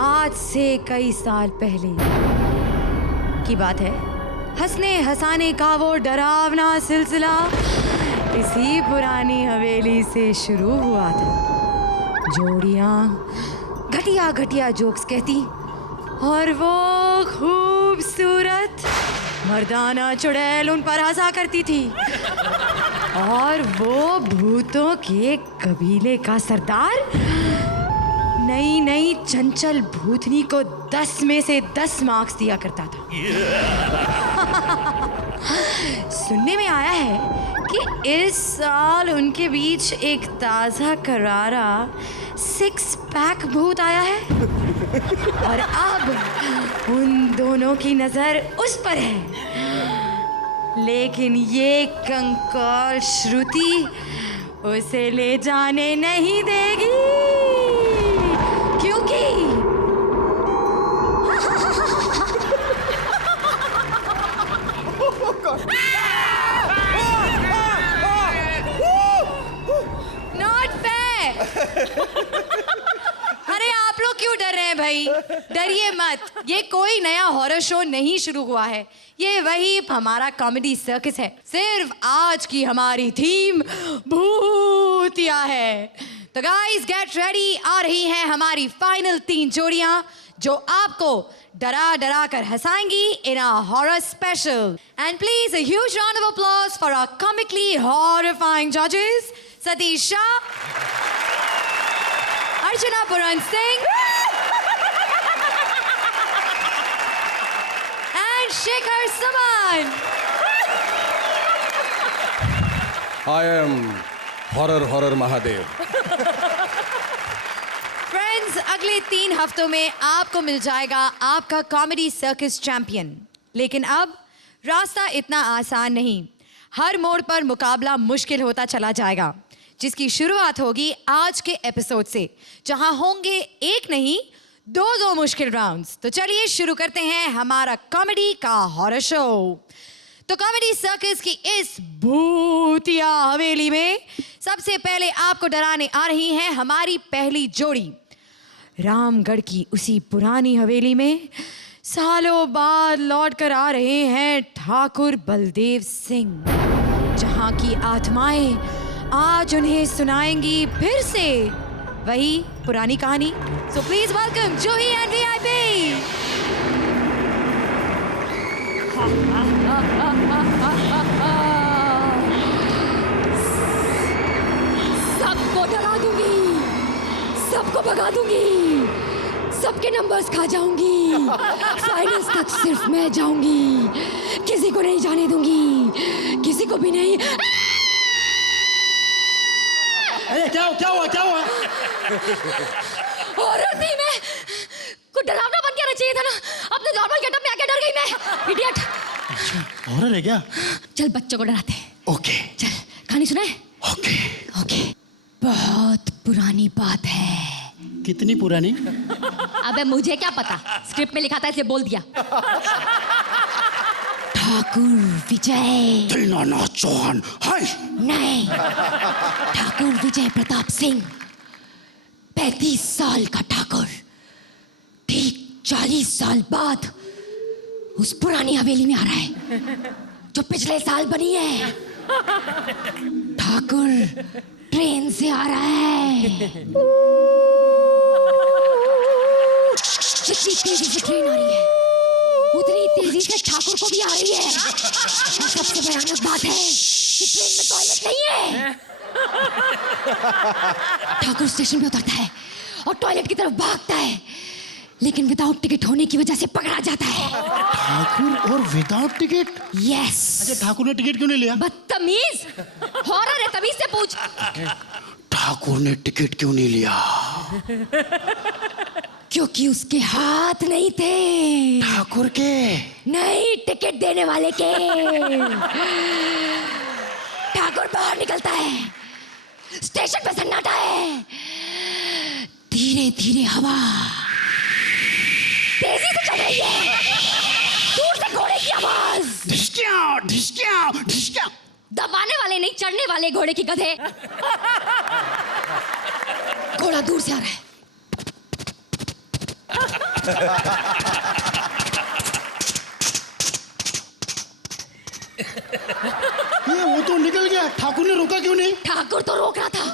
आज से कई साल पहले की बात है। हंसने हंसाने का वो डरावना सिलसिला इसी पुरानी हवेली से शुरू हुआ था। जोड़ियां घटिया घटिया जोक्स कहती और वो खूबसूरत मर्दाना चुड़ैल उन पर हंसा करती थी। और वो भूतों के कबीले का सरदार नई नई चंचल भूतनी को 10 में से 10 मार्क्स दिया करता था। सुनने में आया है कि इस साल उनके बीच एक ताजा करारा 6 पैक भूत आया है और अब उन दोनों की नजर उस पर है। लेकिन ये कंकाल श्रुति उसे ले जाने नहीं देगी, क्योंकि नॉट फेयर। अरे आप लोग क्यों डर रहे हैं भाई? डरिए मत, ये कोई नया हॉरर शो नहीं शुरू हुआ है। ये वही हमारा कॉमेडी सर्कस है। सिर्फ आज की हमारी थीम भूतिया है। तो गाइस गेट रेडी, आ रही हैं हमारी फाइनल 3 जोड़ियां जो आपको डरा डरा कर हंसाएंगी in a horror special. And please a huge round of applause for our comically horrifying जजेस Satish Shah, Archana Puran Singh and Shekhar Saman. I am horror Mahadev. Friends, अगले 3 हफ्तों में आपको मिल जाएगा आपका कॉमेडी सर्कस चैंपियन। लेकिन अब रास्ता इतना आसान नहीं। हर मोड़ पर मुकाबला मुश्किल होता चला जाएगा, जिसकी शुरुआत होगी आज के एपिसोड से, जहां होंगे एक नहीं 2 मुश्किल राउंड्स। तो चलिए शुरू करते हैं हमारा कॉमेडी का हॉरर शो। तो कॉमेडी सर्कस की इस भूतिया हवेली में सबसे पहले आपको डराने आ रही हैं हमारी पहली जोड़ी। रामगढ़ की उसी पुरानी हवेली में सालों बाद लौट कर आ रहे हैं ठाकुर बलदेव सिंह, जहां की आत्माएं आज उन्हें सुनाएंगी फिर से वही पुरानी कहानी। So please welcome Juhi and VIP. सबको डरा दूंगी, सबको भगा दूंगी, सबके नंबर्स खा जाऊंगी, फाइनल्स तक सिर्फ मैं जाऊंगी, किसी को नहीं जाने दूंगी, किसी को भी नहीं। अरे क्या हुआ? औरत थी मैं, कुछ डरावना बन के आना चाहिए था ना। अपने नॉर्मल गेटअप में आके डर गई मैं, इडियट। अच्छा, हॉरर है क्या? चल बच्चों को डराते हैं। ओके। चल कहानी सुनाए। ओके। बहुत पुरानी बात है। कितनी पुरानी? अबे मुझे क्या पता, स्क्रिप्ट में लिखा था इसलिए बोल दिया। ठाकुर विजय दीनानाथ चौहान। हाय। नहीं, ठाकुर विजय प्रताप सिंह 35 साल का ठाकुर ठीक 40 साल बाद उस पुरानी हवेली में आ रहा है जो पिछले साल बनी है। ठाकुर ट्रेन से आ रहा है। जितनी तेजी से ट्रेन आ रही है उतनी तेजी से ठाकुर को भी आ रही है। और सबसे भयानक बात है कि ट्रेन में टॉयलेट नहीं है। ठाकुर स्टेशन पे उतरता है और टॉयलेट की तरफ भागता है, लेकिन विदाउट टिकट होने की वजह से पकड़ा जाता है। ठाकुर और विदाउट टिकट? यस। अच्छा, ठाकुर ने टिकट क्यों नहीं लिया? बदतमीज, हॉरर है, तमीज से पूछ। ठाकुर ने टिकट क्यों नहीं लिया? क्योंकि उसके हाथ नहीं थे। ठाकुर के? नहीं, टिकट देने वाले के। ठाकुर बाहर निकलता है, स्टेशन पे सन्नाटा है। धीरे धीरे हवा तेजी से चल रही है, दूर से घोड़े की आवाज। ढिसक्याओ। दबाने वाले नहीं, चढ़ने वाले घोड़े की गधे। घोड़ा दूर से आ रहा है। ये वो तो निकल गया, ठाकुर ने रोका क्यों नहीं? ठाकुर तो रोक रहा था,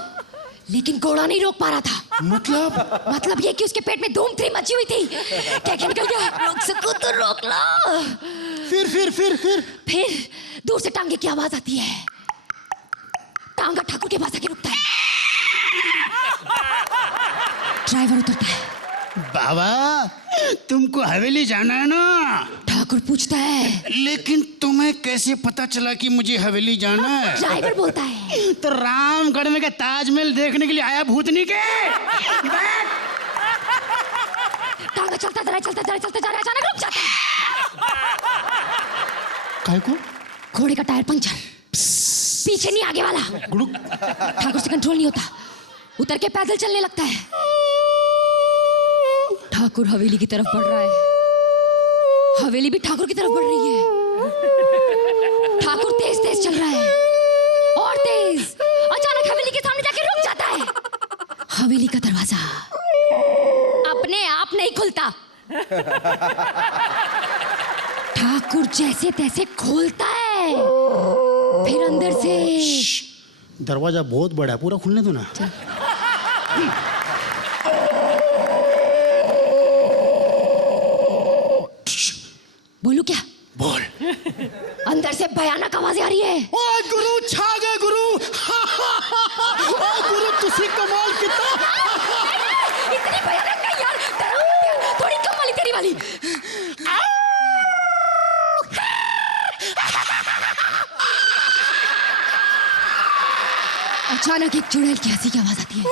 लेकिन घोड़ा नहीं रोक पा रहा था। मतलब ये कि उसके पेट में धूम थ्री मची हुई थी। क्या निकल गया? रोक सको तो रोक लो। फिर दूर से टांगे की आवाज आती है। टांगा ठाकुर के पास आके रुकता है। ड्राइवर उतरता है। बाबा, तुमको हवेली जाना है ना? ठाकुर पूछता है। लेकिन तुम्हें कैसे पता चला कि मुझे हवेली जाना है? ड्राइवर बोलता है। तो रामगढ़ में क्या ताजमहल देखने के लिए आया भूतनी के? टांगा चलता जा रहा है, अचानक रुक जाता है। काय को? घोड़े का टायर पंचर, पीछे नहीं आगे वाला। गुड़ुक। ठाकुर से कंट्रोल नहीं होता, उतर के पैदल चलने लगता है। ठाकुर हवेली की तरफ बढ़ रहा है, हवेली भी ठाकुर की तरफ बढ़ रही है। ठाकुर तेज तेज चल रहा है, और तेज। अचानक हवेली के सामने जाके रुक जाता है। हवेली का दरवाजा अपने आप नहीं खुलता, ठाकुर जैसे तैसे खोलता है। फिर अंदर से दरवाजा बहुत बड़ा है, पूरा खुलने दो ना। बोलू क्या? बोल। अंदर से भयानक आवाजें आ रही है। ओ गुरु, छा गए गुरु। ओ गुरु, तुसी कमाल कितना। इतनी भयानक नहीं यार, डरो मत यार, थोड़ी कम वाली तेरी वाली। अचानक एक चुड़ैल की हंसी की आवाज आती है।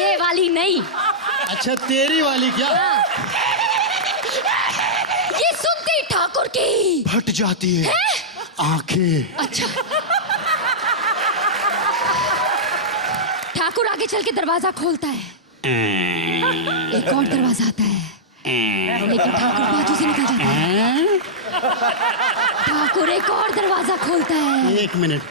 ये वाली नहीं। अच्छा, तेरी वाली क्या? ये सुनते ही ठाकुर की फट जाती है आंखें। अच्छा। ठाकुर आगे चल के दरवाजा खोलता है। एक और दरवाजा आता है, लेकिन ठाकुर बाजू से निकल जाता है। ठाकुर एक और दरवाजा खोलता है। एक मिनट,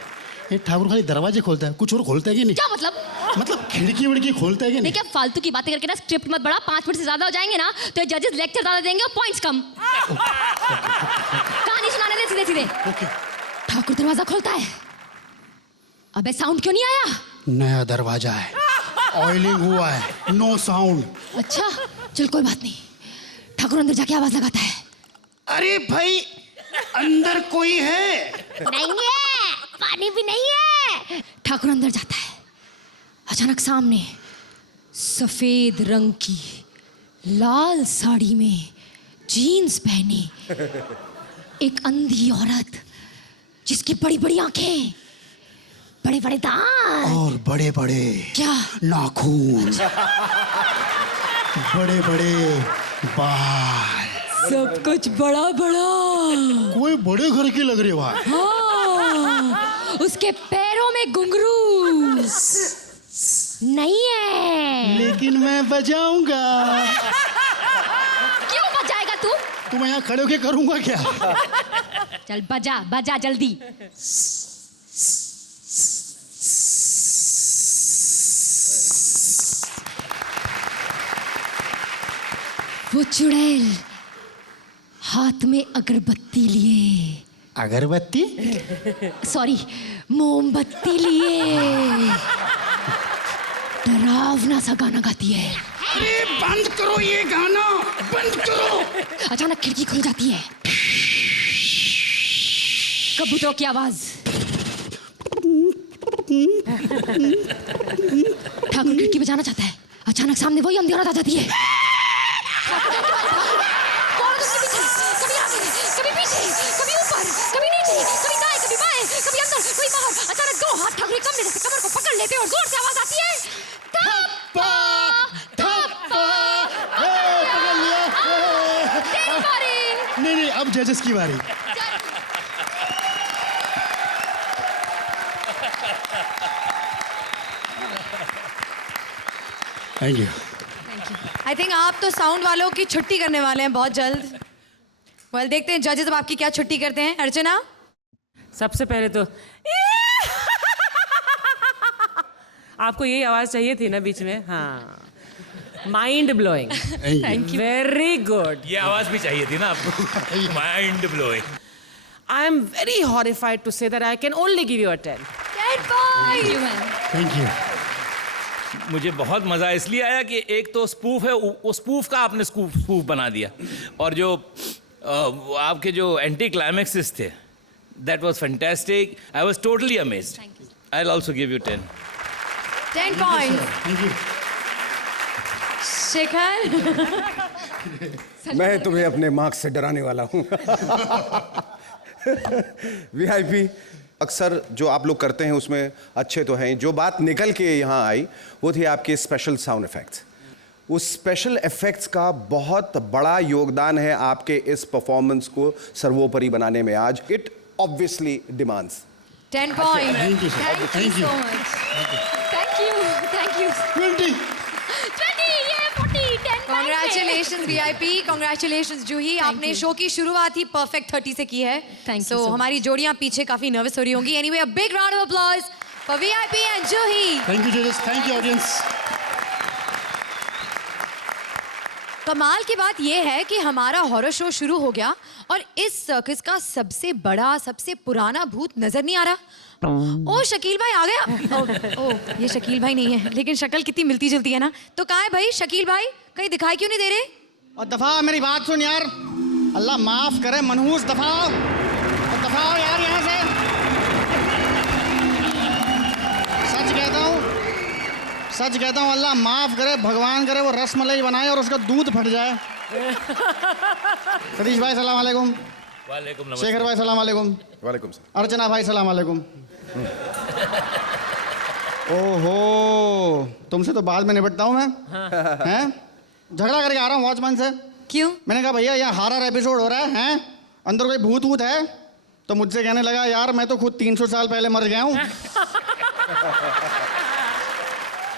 ये ठाकुर खाली दरवाजे खोलता है, कुछ और खोलता है कि नहीं? क्या मतलब? मतलब खिड़की विड़की खोलता है कि नहीं? देखिए, फालतू की बातें करके ना स्क्रिप्ट मत बढ़ा। 5 मिनट से ज्यादा हो जाएंगे ना तो जजेस लेक्चर ज्यादा देंगे और पॉइंट्स कम। कहानी सुनाने दे सीधे सीधे। ओके। ठाकुर दरवाजा खोलता है। अबे साउंड क्यों नहीं आया? नया दरवाजा है, ऑयलिंग हुआ है, नो साउंड। अच्छा चल कोई बात नहीं। ठाकुर अंदर जाके आवाज लगाता है। अरे भाई, अंदर कोई है? नहीं है, पानी भी नहीं है। ठाकुर अंदर जाता है। अचानक सामने सफेद रंग की लाल साड़ी में जीन्स पहनी एक अंधी औरत, जिसकी बड़ी बड़ी आंखें, बड़े बड़े दांत और बड़े बड़े क्या नाखून, बड़े बड़े बाल, सब कुछ बड़ा बड़ा। कोई बड़े घर की लग रही है भाई। हाँ, उसके पैरों में घुंघरू नहीं है। लेकिन मैं बजाऊंगा। क्यों बजाएगा तू? तो मैं यहाँ खड़े होके करूंगा क्या? चल बजा बजा जल्दी। वो चुड़ैल हाथ में अगरबत्ती लिए, अगरबत्ती? सॉरी मोमबत्ती लिए डरावना सा गाना गाती है। अरे बंद करो ये गाना, बंद करो। अचानक खिड़की खुल जाती है। कबूतरों की आवाज। ठाकुर खिड़की बजाना चाहता है। अचानक सामने वही अंधी औरत आ जाती है। कौन उसके पीछे? कभी आगे, कभी पीछे, कभी ऊपर, कभी नीचे, कभी दाएं, कभी बाएं, कभी अंदर, कभी बाहर। अचानक दो हाथ ठाकुर के कमर से कमर को पकड़ लेते हैं और जोर से आवाज आती है, थप्पा, थप्पा। पकड़ लिया। तेरी बारी। नहीं नहीं, अब जजेस की बारी। Thank you. आई थिंक आप तो साउंड वालों की छुट्टी करने वाले हैं बहुत जल्द। वेल देखते हैं जजेस अब आपकी क्या छुट्टी करते हैं। अर्चना, सबसे पहले तो आपको यही आवाज चाहिए थी ना बीच में? हाँ, Mind blowing. Thank Very good. ये आवाज भी चाहिए थी ना आपको mind blowing. I am very horrified to say that I can only give you a 10. 10 points. Thank you. मुझे बहुत मजा इसलिए आया कि एक तो स्पूफ है, वो स्पूफ का आपने स्पूफ बना दिया, और जो आपके जो एंटी क्लाइमेक्सेस थे, that was fantastic. I was totally amazed. I will also give you 10. 10 points. Thank you. Shikhar. मैं तुम्हें अपने मार्क्स से डराने वाला हूँ. वीआईपी अक्सर जो आप लोग करते हैं उसमें अच्छे तो हैं. जो बात निकल के यहाँ आई वो थी आपके स्पेशल साउंड इफेक्ट्स. उस स्पेशल इफेक्ट्स का बहुत बड़ा योगदान है आपके इस परफॉर्मेंस को सर्वोपरि बनाने में. आज it obviously demands 10 points. Thank you, sir. Thank you Thank you. so much. Thank you. Thank you. 20. 20, yeah, 40, 10. Congratulations VIP. Congratulations जूही. आपने शो की शुरुआत ही परफेक्ट 30 से की है. Thank you So so much. हमारी जोड़ियां पीछे काफी नर्वस हो रही होंगी. Anyway, a big round of applause for VIP and Juhi. Thank you जजेस. Thank you audience. कमाल की बात यह है कि हमारा हॉरर शो शुरू हो गया और इस सर्कस का सबसे बड़ा, सबसे पुराना भूत नजर नहीं आ रहा. ओ शकील भाई आ गया. ओ ये शकील भाई नहीं है, लेकिन शक्ल कितनी मिलती जुलती है ना. तो कहाँ है भाई शकील भाई? कहीं दिखाई क्यों नहीं दे रहे? और दफा मेरी बात सुन यार. अल्लाह माफ करे मनहूस. दफा और दफा यार यहाँ से. सच कहता हूँ अल्लाह माफ करे, भगवान करे वो रसमलाई बनाए और उसका दूध फट जाए. सतीश भाई सलाम वालेकुम. वालेकुम नमस्ते. शेखर भाई सलाम वालेकुम. वालेकुम सर. अर्चना भाई सलाम वालेकुम. ओहो, तुमसे तो बाद में निपटता हूँ मैं. हैं? झगड़ा करके आ रहा हूँ वॉचमैन से. क्यों? मैंने कहा भैया यहाँ हॉरर एपिसोड हो रहा है, हैं? अंदर कोई भूत वूत है? तो मुझसे कहने लगा यार मैं तो खुद 300 साल पहले मर गया हूँ.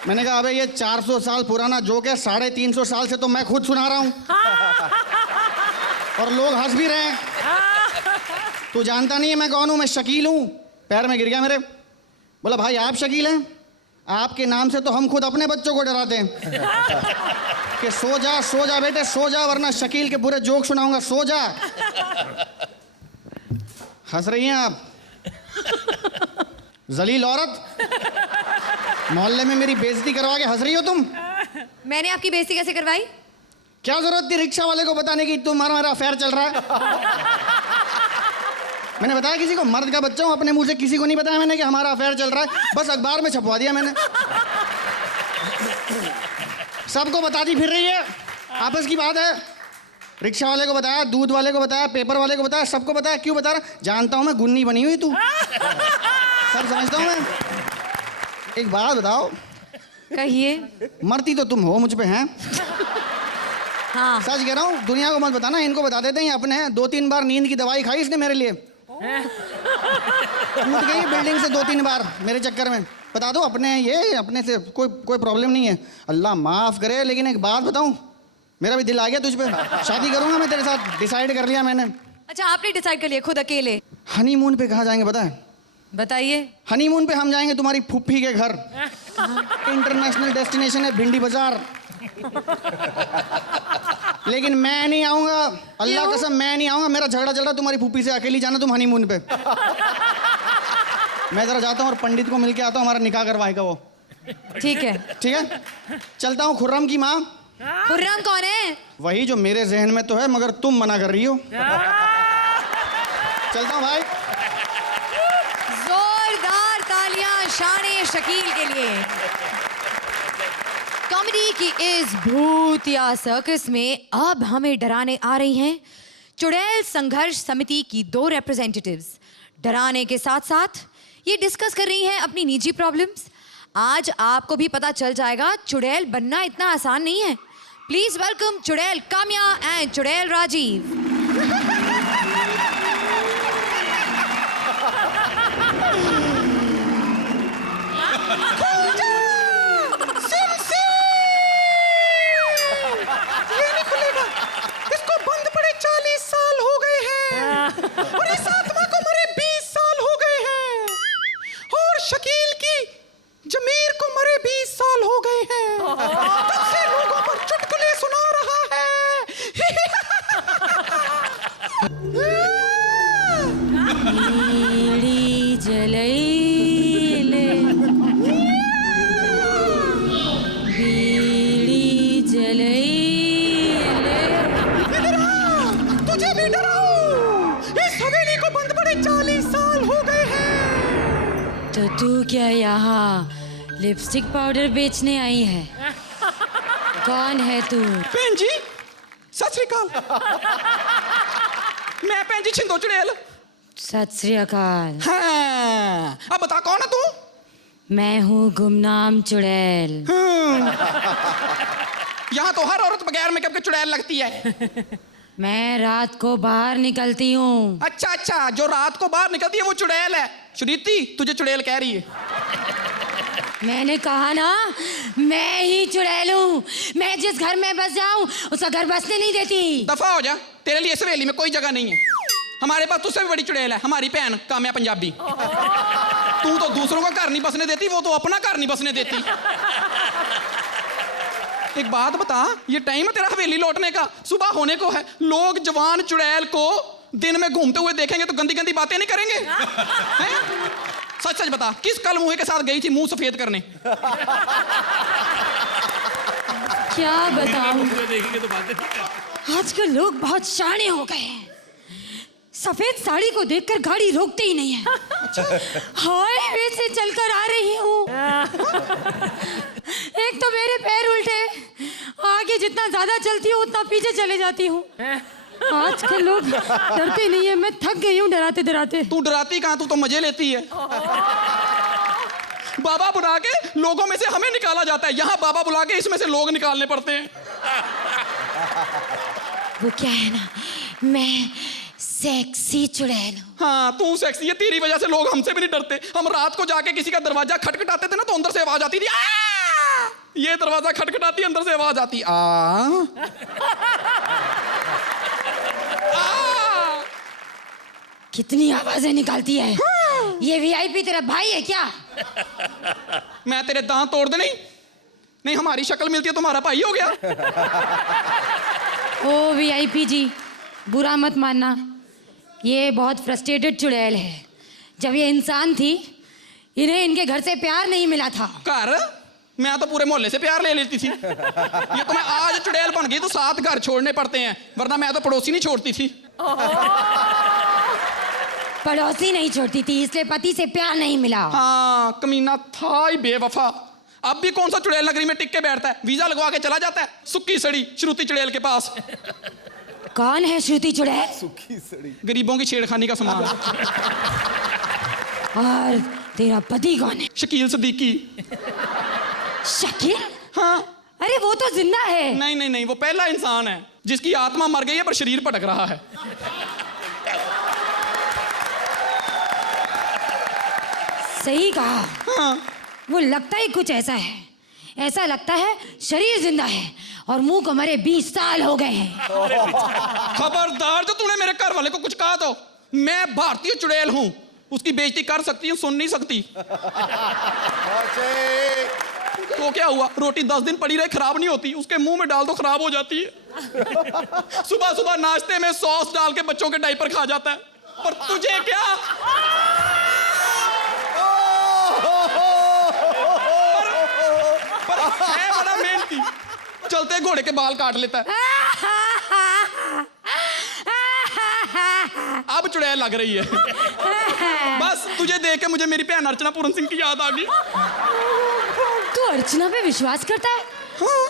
मैंने कहा अबे ये 400 साल पुराना जोक है, 350 साल से तो मैं खुद सुना रहा हूँ और लोग हंस भी रहे हैं. तू जानता नहीं है मैं कौन हूँ? मैं शकील हूँ. पैर में गिर गया मेरे. बोला भाई आप शकील हैं? आपके नाम से तो हम खुद अपने बच्चों को डराते हैं कि सो जा बेटे सो जा, वरना शकील के पूरे जोक सुनाऊंगा, सो जा. हंस रही हैं आप जलील औरत. मोहल्ले में मेरी बेइज्जती करवा के हंस रही हो तुम. मैंने आपकी बेइज्जती कैसे करवाई? क्या जरूरत थी रिक्शा वाले को बताने की तुम्हारा मेरा अफेयर चल रहा है? मैंने बताया किसी को? मर्द का बच्चा हूं, अपने मुंह से किसी को नहीं बताया मैंने कि हमारा अफेयर चल रहा है. बस अखबार में छपवा दिया मैंने. सबको बताती फिर रही है. आपस की बात है. रिक्शा वाले को बताया, दूध वाले को बताया, पेपर वाले को बताया, सबको बताया. क्यों बता रहा? जानता हूं मैं गुन्नी बनी हुई तू. सब समझता हूं मैं. एक बात बताओ, कहिए. मरती तो तुम हो मुझ पे, हैं? हाँ. सच कह रहा हूँ. दुनिया को मत बताना, इनको बता देते हैं अपने हैं. 2-3 बार नींद की दवाई खाई इसने मेरे लिए. कूद गई बिल्डिंग से 2-3 बार मेरे चक्कर में. बता दो अपने, ये अपने से कोई प्रॉब्लम नहीं है. अल्लाह माफ करे. लेकिन एक बात बताऊं, मेरा भी दिल आ गया तुझ पे. शादी करूंगा मैं तेरे साथ. डिसाइड कर लिया मैंने. अच्छा आपने डिसाइड कर लिया खुद अकेले? हनीमून पे कहाँ जाएंगे पता है? बताइए. हनीमून पे हम जाएंगे तुम्हारी फुफ्फी के घर. इंटरनेशनल डेस्टिनेशन है भिंडी बाजार. लेकिन मैं नहीं आऊंगा. अल्लाह क्यों? कसम मैं नहीं आऊंगा. मेरा झगड़ा चल रहा है तुम्हारी फुफ्फी से. अकेली जाना तुम हनीमून पे. मैं जरा जाता हूँ और पंडित को मिलके आता हूँ. हमारा निकाह करवाएगा वो. ठीक है. ठीक है. चलता हूँ. खुर्रम की माँ. खुर्रम कौन है? वही जो मेरे जहन में तो है मगर तुम मना कर रही हो. चलता हूँ भाई. जोरदार तालियां शाने शकील के लिए. कॉमेडी की इस भूतिया सर्कस में अब हमें डराने आ रही हैं चुड़ैल संघर्ष समिति की 2 रिप्रेजेंटेटिव्स. डराने के साथ साथ ये डिस्कस कर रही हैं अपनी निजी प्रॉब्लम्स. आज आपको भी पता चल जाएगा चुड़ैल बनना इतना आसान नहीं है. प्लीज वेलकम चुड़ैल काम्या एंड चुड़ैल राजीव. इसको बंद पड़े 40 साल हो गए हैं और इस आत्मा को मरे 20 साल हो गए हैं और शकील की जमीर को मरे 20 साल हो गए हैं. तब से लोगों पर तू क्या यहाँ लिपस्टिक पाउडर बेचने आई है? कौन है तू? भैन जी सत श्री अकाल। मैं भैन जी छिंदो चुड़ैल। सत श्री अकाल। हाँ, अब बता कौन है तू? मैं हूँ गुमनाम चुड़ैल। यहाँ तो हर औरत बगैर मेकअप के चुड़ैल लगती है। मैं रात को बाहर निकलती हूँ। अच्छा अच्छा, जो रात को बाहर निकलती है वो चुड़ैल है। सुनीति तुझे चुड़ैल कह रही है। मैंने कहा ना, मैं ही चुड़ैल हूँ। मैं जिस घर में बस जाऊँ उसका घर बसने नहीं देती। दफा हो जा, तेरे लिए इस हवेली में कोई जगह नहीं है। हमारे पास तुझसे भी बड़ी चुड़ैल है, हमारी बहन काम्या पंजाबी। तू तो दूसरों का घर नहीं बसने देती, वो तो अपना घर नहीं बसने देती। एक बात बता, ये टाइम है तेरा हवेली लौटने का? सुबह होने को है। लोग जवान चुड़ैल को दिन में घूमते हुए देखेंगे तो गंदी गंदी बातें नहीं करेंगे? हैं? सच सच बता, किस कल मुँह के साथ गई थी मुंह सफेद करने? क्या बताऊँ, मुझे देखेंगे तो बातें नहीं करेंगे। आजकल लोग बहुत शाणे हो गए हैं। सफेद साड़ी को देखकर गाड़ी रोकते ही नहीं है। हाईवे से चलकर आ रही हूँ, एक तो मेरे पैर उल्टे, आगे जितना ज्यादा चलती हूँ उतना पीछे चले जाती हूँ। आजकल लोग डरते नहीं है, मैं थक गई हूँ डराते डराते। तू डराती कहाँ, तू तो मजे लेती है। बाबा बुला के लोगों में से हमें निकाला जाता है, यहाँ बाबा बुला के इसमें से लोग निकालने पड़ते हैं। वो क्या है ना, मैं सेक्सी चुड़ैल हूँ। हाँ तू सेक्सी है, तेरी वजह से लोग हमसे भी नहीं डरते। हम रात को जाके किसी का दरवाजा खटखटाते थे ना तो अंदर से आवाज आती थी, आ! ये दरवाजा खटखटाती, अंदर से आवाज आती, कितनी आवाजें निकालती है। ये वीआईपी तेरा भाई है क्या? मैं तेरे दांत तोड़ दे। नहीं नहीं, हमारी शक्ल मिलती है तुम्हारा भाई हो गया। ओ वीआईपी जी, बुरा मत मानना, ये बहुत फ्रस्ट्रेटेड चुड़ैल है। जब ये इंसान थी, इन्हें इनके घर से प्यार नहीं मिला था। घर? मैं तो पूरे मोहल्ले से प्यार ले लेती थी। ये तो मैं आज चुड़ैल बन गई तो 7 घर छोड़ने पड़ते हैं, वरना मैं तो पड़ोसी नहीं छोड़ती थी। पड़ोसी नहीं छोड़ती थी इसलिए पति से प्यार नहीं मिला। हाँ कमीना था ही बेवफा। अब भी कौन सा चुड़ैल नगरी में टिक के बैठता है, वीजा लगवा के चला जाता है सुक्की सड़ी श्रुति चुड़ैल के पास। कौन है श्रुति चुड़ैल? सुखी सड़ी। गरीबों की छेड़खानी का सामान। और तेरा पति कौन है? शकील सदीकी। शकील? हाँ। अरे वो तो जिंदा है। नहीं नहीं नहीं, वो पहला इंसान है जिसकी आत्मा मर गई है पर शरीर भटक रहा है। सही कहा। हाँ। वो लगता ही कुछ ऐसा है, ऐसा लगता है शरीर जिंदा है और मुंह को मरे 20 साल हो गए हैं। खबरदार जो तूने मेरे घर वाले को कुछ कहा तो, मैं भारतीय चुड़ैल हूँ, उसकी बेइज्जती कर सकती हूँ, सुन नहीं सकती। तो क्या हुआ, रोटी 10 दिन पड़ी रहे खराब नहीं होती, उसके मुंह में डाल दो खराब हो जाती है। सुबह सुबह नाश्ते में सॉस डाल के बच्चों के डायपर खा जाता है। पर तुझे क्या, पर है बड़ा मेहनती, चलते घोड़े के बाल काट लेता है। अब चुड़ैल लग रही है। बस तुझे देख के मुझे मेरी बहन अर्चना पूरन सिंह की याद आ गई। तू अर्चना पे विश्वास करता है? हाँ?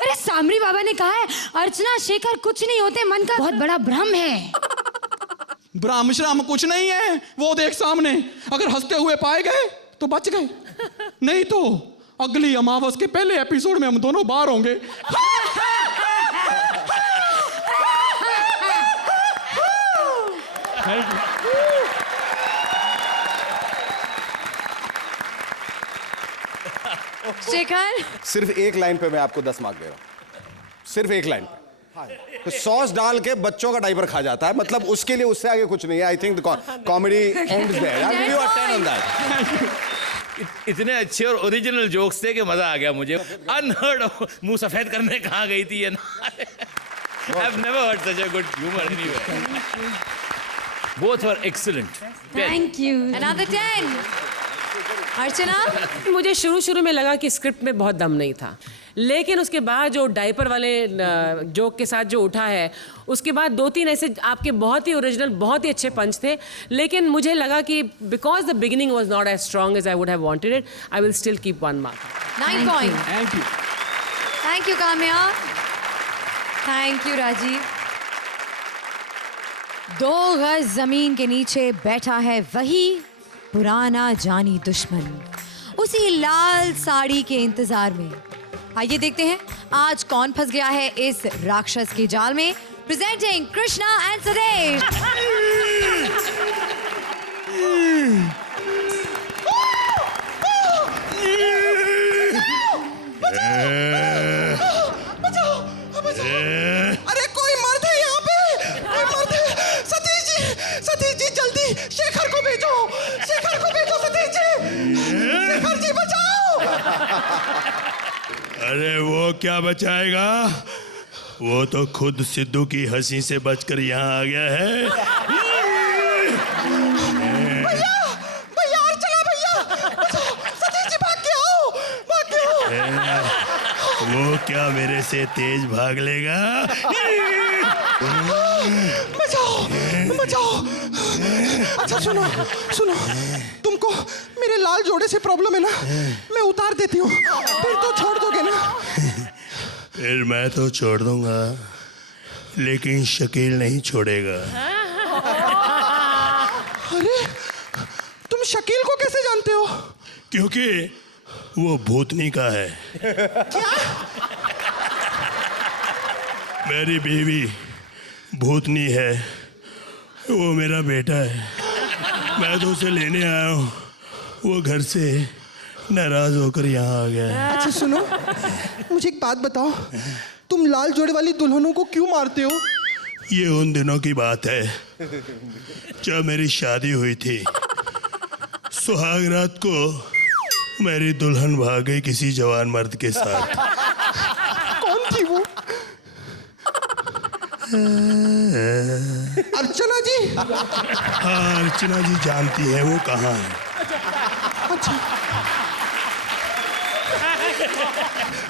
अरे सामरी बाबा ने कहा है अर्चना शेखर कुछ नहीं होते, मन का बहुत बड़ा भ्रम है। ब्राह्म श्राम कुछ नहीं है, वो देख सामने, अगर हंसते हुए पाए गए तो बच गए, नहीं तो अगली अमावस के पहले एपिसोड में हम दोनों बाहर होंगे। शेखर, सिर्फ एक लाइन पे मैं आपको 10 मार्क दे रहा हूं, सिर्फ एक लाइन पे। तो सॉस डाल के बच्चों का डाइपर खा जाता है, मतलब उसके लिए उससे आगे कुछ नहीं है। I think comedy ends there. I give you a 10 on that. इतने अच्छे और ओरिजिनल जोक्स थे कि मजा आ गया मुझे। अनहर्ड, मुंह सफेद करने कहाँ गई थी ये ना। I've never heard such a good humor anyway. Both were excellent. Thank you. another 10. अर्चना, मुझे शुरू शुरू में लगा कि स्क्रिप्ट में बहुत दम नहीं था, लेकिन उसके बाद जो डायपर वाले जोक के साथ जो उठा है, उसके बाद 2-3 ऐसे आपके बहुत ही ओरिजिनल, बहुत ही अच्छे पंच थे, लेकिन मुझे लगा कि because the beginning was not as strong as I would have wanted it, I will still keep 1 mark. 9 point. Thank you. Thank you Kamya. Thank you Rajeev. 2 गज जमीन के नीचे बैठा है वही पुराना जानी दुश्मन, उसी लाल साड़ी के इंतजार में. आइए देखते हैं आज कौन फंस गया है इस राक्षस के जाल में. Presenting Krishna and Sudesh. अरे कोई मर्द है यहाँ पे, कोई मर्द है. सतीश जी जल्दी शेखर को भेजो, शेखर को भेजो. सतीश जी, शेखर जी बचाओ. अरे वो क्या बचाएगा, वो तो खुद सिद्धू की हंसी से बचकर यहाँ आ गया है. भैया अर्चना भैया बचाओ. सतीश जी भाग के आओ, भाग के आओ. वो क्या मेरे से तेज भाग लेगा. बचाओ बचाओ. अच्छा सुनो सुनो, तुमको मेरे लाल जोड़े से प्रॉब्लम है ना, मैं उतार देती हूँ, फिर तो छोड़ दोगे ना. फिर मैं तो छोड़ दूंगा, लेकिन शकील नहीं छोड़ेगा. अरे तुम शकील को कैसे जानते हो? क्योंकि वो भूतनी का है. मेरी बीवी भूतनी है, वो मेरा बेटा है. मैं तो उसे लेने आया हूँ, वो घर से नाराज होकर यहाँ आ गया. अच्छा सुनो, मुझे एक बात बताओ, तुम लाल जोड़े वाली दुल्हनों को क्यों मारते हो? ये उन दिनों की बात है जब मेरी शादी हुई थी. सुहाग रात को मेरी दुल्हन भाग गई किसी जवान मर्द के साथ. कौन थी वो? अर्चना जी. हाँ, अर्चना जी जानती है वो कहाँ है. अच्छा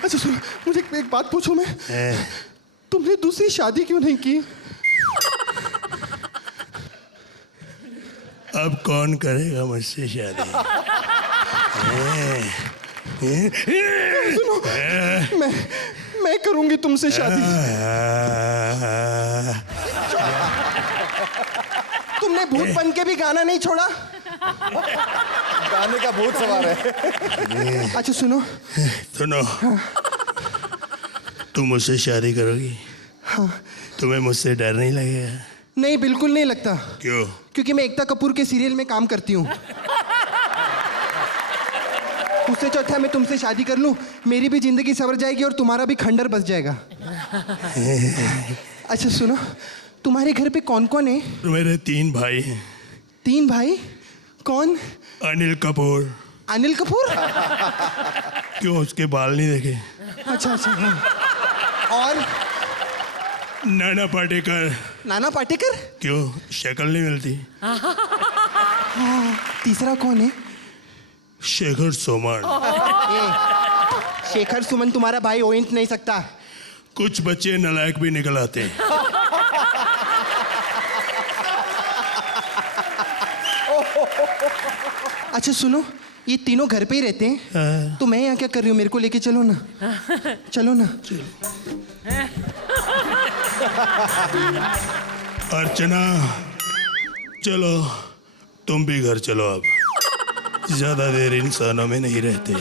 अच्छा सुनो, मुझे एक बात पूछूं मैं, तुमने दूसरी शादी क्यों नहीं की? अब कौन करेगा मुझसे शादी. सुनो, मैं करूंगी तुमसे शादी. तुमने भूत बन के भी गाना नहीं छोड़ा. गाने का भूत सवार है. अच्छा सुनो. सुनो, तुम मुझसे शादी करोगी? हाँ. तुम्हें मुझसे डर नहीं लगेगा? नहीं, बिल्कुल नहीं लगता. क्यों? क्योंकि मैं एकता कपूर के सीरियल में काम करती हूँ. उससे चौथा मैं तुमसे शादी कर लूँ, मेरी भी जिंदगी सवर जाएगी और तुम्हारा भी खंडर बस जाएगा. अच्छा सुनो, तुम्हारे घर पे कौन कौन है? मेरे 3 भाई हैं. 3 भाई? कौन? अनिल कपूर. अनिल कपूर? क्यों, उसके बाल नहीं देखे? अच्छा अच्छा. हाँ. और नाना पाटेकर. नाना पाटेकर? क्यों, शक्ल नहीं मिलती? हाँ. तीसरा कौन है? शेखर सोमन. शेखर सुमन तुम्हारा भाई हो ही नहीं सकता. कुछ बच्चे नालायक भी निकल आते हैं. अच्छा सुनो, ये तीनों घर पे ही रहते हैं, तो मैं यहाँ क्या कर रही हूँ? मेरे को लेके चलो ना. चलो ना. अर्चना, चलो तुम भी घर चलो. अब ज्यादा देर इंसानों में नहीं रहते.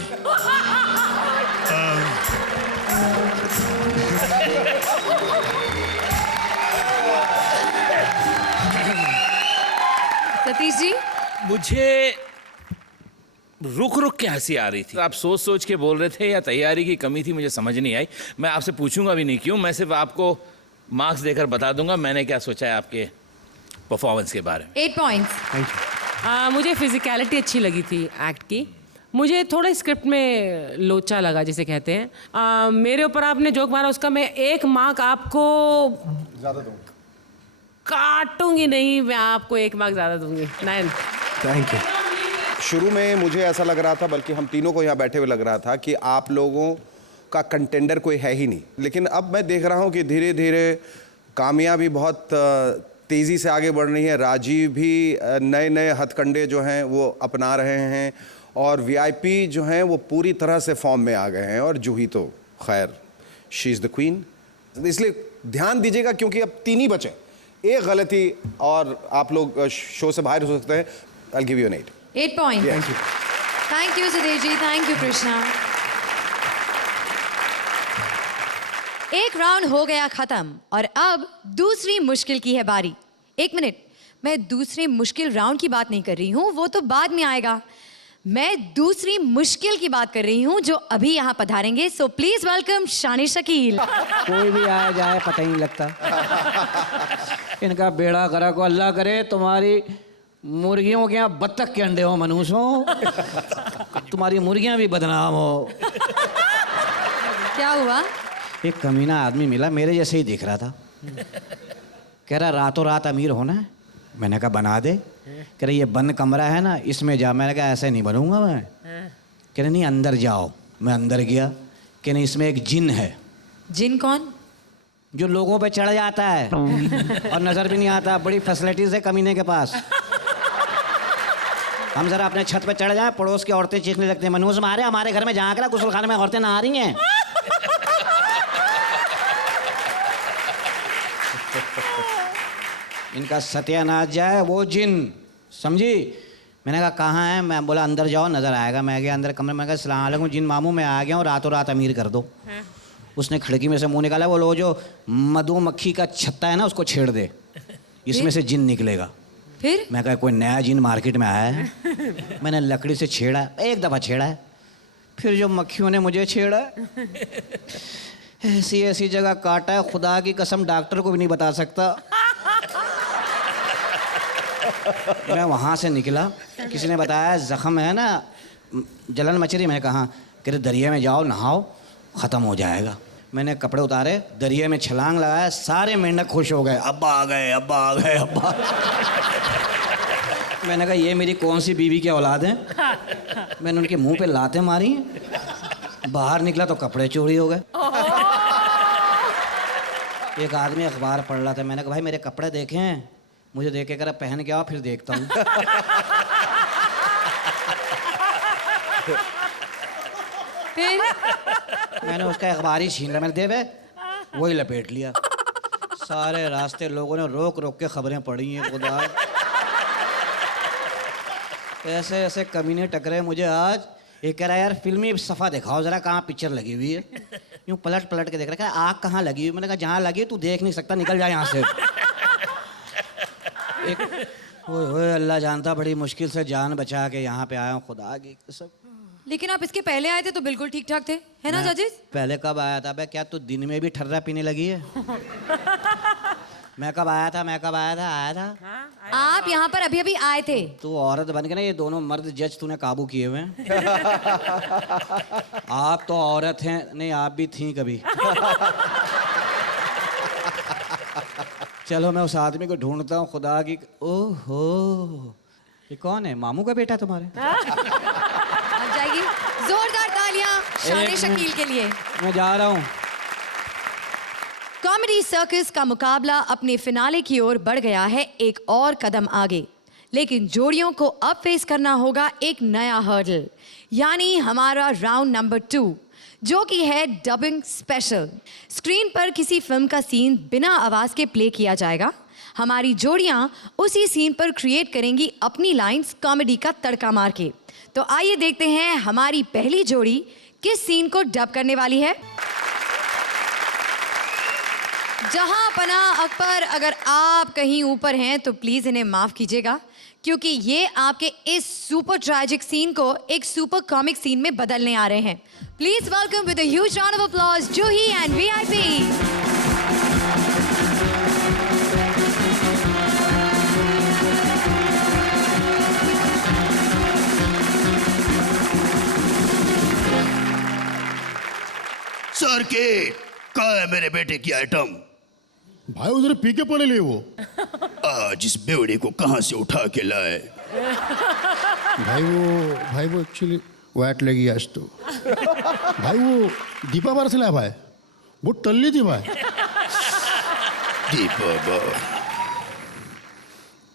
सतीश जी, मुझे रुक रुक के हंसी आ रही थी. आप सोच सोच के बोल रहे थे या तैयारी की कमी थी, मुझे समझ नहीं आई. मैं आपसे पूछूंगा भी नहीं क्यों, मैं सिर्फ आपको मार्क्स देकर बता दूंगा मैंने क्या सोचा है आपके परफॉर्मेंस के बारे में. 8 पॉइंट्स. मुझे फिजिकलिटी अच्छी लगी थी एक्ट की. मुझे थोड़ा स्क्रिप्ट में लोचा लगा जिसे कहते हैं. मेरे ऊपर आपने जोक मारा, उसका मैं 1 मार्क आपको ज़्यादा दूँ. काटूंगी नहीं, मैं आपको 1 मार्क ज़्यादा दूंगी. 9. Thank you. शुरू में मुझे ऐसा लग रहा था, बल्कि हम तीनों को यहाँ बैठे हुए लग रहा था कि आप लोगों का कंटेंडर कोई है ही नहीं। लेकिन अब मैं देख रहा हूँ कि धीरे धीरे कामिया भी बहुत तेज़ी से आगे बढ़ रही है, राजीव भी नए नए हथकंडे जो हैं वो अपना रहे हैं, और वीआईपी जो हैं वो पूरी तरह से फॉर्म में आ गए हैं, और जूही तो खैर शी इज़ द क्वीन। इसलिए ध्यान दीजिएगा क्योंकि अब 3 ही बचे, एक गलती और आप लोग शो से बाहर हो सकते हैं। I give you an 8 point. Thank you Sudesh ji, thank you Krishna. एक राउंड हो गया खत्म और अब दूसरी मुश्किल की है बारी। 1 मिनट, मैं दूसरे मुश्किल राउंड की बात नहीं कर रही हूँ, वो तो बाद में आएगा। मैं दूसरी मुश्किल की बात कर रही हूँ जो अभी यहाँ पधारेंगे। सो प्लीज वेलकम शान शकील। कोई भी आया जाए पता ही नहीं लगता। इनका बेड़ा करा को अल्लाह करे, तुम्हारी मुर्गियों के यहाँ बत्तख के अंडे हो मनुष्यों, तुम्हारी मुर्गियाँ भी बदनाम हो। क्या हुआ? एक कमीना आदमी मिला, मेरे जैसे ही दिख रहा था, कह रहा रातों रात अमीर होना है। मैंने कहा बना दे। कह रहा ये बंद कमरा है ना, इसमें जा। मैंने कहा ऐसे नहीं बनूंगा मैं। कह रहा नहीं अंदर जाओ। मैं अंदर गया। कह नहीं इसमें एक जिन है। जिन कौन? जो लोगों पे चढ़ जाता है और नजर भी नहीं आता। बड़ी फैसिलिटीज है कमीने के पास। हम जरा अपने छत पे चढ़ जाए, पड़ोस की औरतें चीखने लगती हैं, मनूस मारे हमारे घर में झांक रहा, गुस्ल खाने में औरतें नहा रही हैं। इनका सत्यानाश जाए वो जिन, समझी। मैंने कहा कहाँ है? मैं बोला अंदर जाओ नजर आएगा। मैं गया अंदर कमरे में, कहा अस्सलाम वालेकुम जिन मामू, मैं आ गया हूँ, रातों रात अमीर कर दो। उसने खिड़की में से मुंह निकाला, वो लो जो मधुमक्खी का छत्ता है ना उसको छेड़ दे, इसमें से जिन निकलेगा। फिर मैं कहा कोई नया जिन मार्केट में आया है। मैंने लकड़ी से छेड़ा, एक दफ़ा छेड़ा है, फिर जो मक्खियों ने मुझे छेड़ा, ऐसी ऐसी जगह काटा है, खुदा की कसम डॉक्टर को भी नहीं बता सकता। मैं वहाँ से निकला, किसी ने बताया जख्म है ना, जलन मच रही। मैंने कहा कि दरिया में जाओ नहाओ, ख़त्म हो जाएगा। मैंने कपड़े उतारे, दरिया में छलांग लगाया, सारे मेंढक खुश हो गए, अब्बा आ गए, अब्बा आ गए, अब्बा। मैंने कहा ये मेरी कौन सी बीवी की औलाद है। मैंने उनके मुंह पे लातें मारी, बाहर निकला तो कपड़े चोरी हो गए। एक आदमी अखबार पढ़ रहा था, मैंने कहा भाई मेरे कपड़े देखें। मुझे देख के कह रहा पहन के आओ फिर देखता हूँ। फिर मैंने उसका अखबार ही छीन लिया, मैंने दे बे, वही लपेट लिया। सारे रास्ते लोगों ने रोक रोक के खबरें पढ़ी हैं। खुदा ऐसे ऐसे कमीने टकरे मुझे आज। एक कह रहा है यार फिल्मी सफ़ा दिखाओ ज़रा, कहाँ पिक्चर लगी हुई है। यूँ पलट पलट के देख रहा है, आग कहाँ लगी हुई। मैंने कहा जहाँ लगी तू देख नहीं सकता, निकल जाए यहाँ से। एक ओए अल्लाह जानता, बड़ी मुश्किल से जान बचा के यहाँ पे आया हूँ, खुदा की कसम। लेकिन आप इसके पहले आए थे तो बिल्कुल ठीक ठाक थे, है ना जजेस? पहले कब आया था बे? क्या तू दिन में भी ठर्रा पीने लगी है? मैं कब आया था? आया था। आप यहाँ पर अभी अभी आए थे। तू औरत बन के ना, ये दोनों मर्द जज तूने काबू किए हुए हैं। आप तो औरत हैं, नहीं आप भी थी कभी। चलो मैं उस आदमी को ढूंढता हूँ, खुदा की। ओहो ये कौन है? मामू का बेटा तुम्हारे? आ जाइए, जोरदार तालियां शान शकील के लिए। मैं जा रहा हूँ। कॉमेडी सर्कस का मुकाबला अपने फिनाले की ओर बढ़ गया है एक और कदम आगे, लेकिन जोड़ियों को अब फेस करना होगा एक नया हर्डल, यानी हमारा राउंड नंबर 2, जो कि है डबिंग स्पेशल। स्क्रीन पर किसी फिल्म का सीन बिना आवाज के प्ले किया जाएगा। हमारी जोड़ियां उसी सीन पर क्रिएट करेंगी अपनी लाइंस कॉमेडी का तड़का मार के। तो आइए देखते हैं हमारी पहली जोड़ी किस सीन को डब करने वाली है। जहां पना अकबर, अगर आप कहीं ऊपर हैं तो प्लीज इन्हें माफ कीजिएगा, क्योंकि ये आपके इस सुपर ट्रैजिक सीन को एक सुपर कॉमिक सीन में बदलने आ रहे हैं। Please welcome with a huge round of applause Juhi and VIP. Sir के कहाँ है मेरे बेटे की आइटम? भाई उधर पी के पड़े लिए वो। आज इस बेवड़े को कहाँ से उठा के लाए? भाई वो एक्चुअली वैट लगी आज तो। भाई वो दीपा बार से लाया भाई, वो टल्ली थी भाई। दीपा बार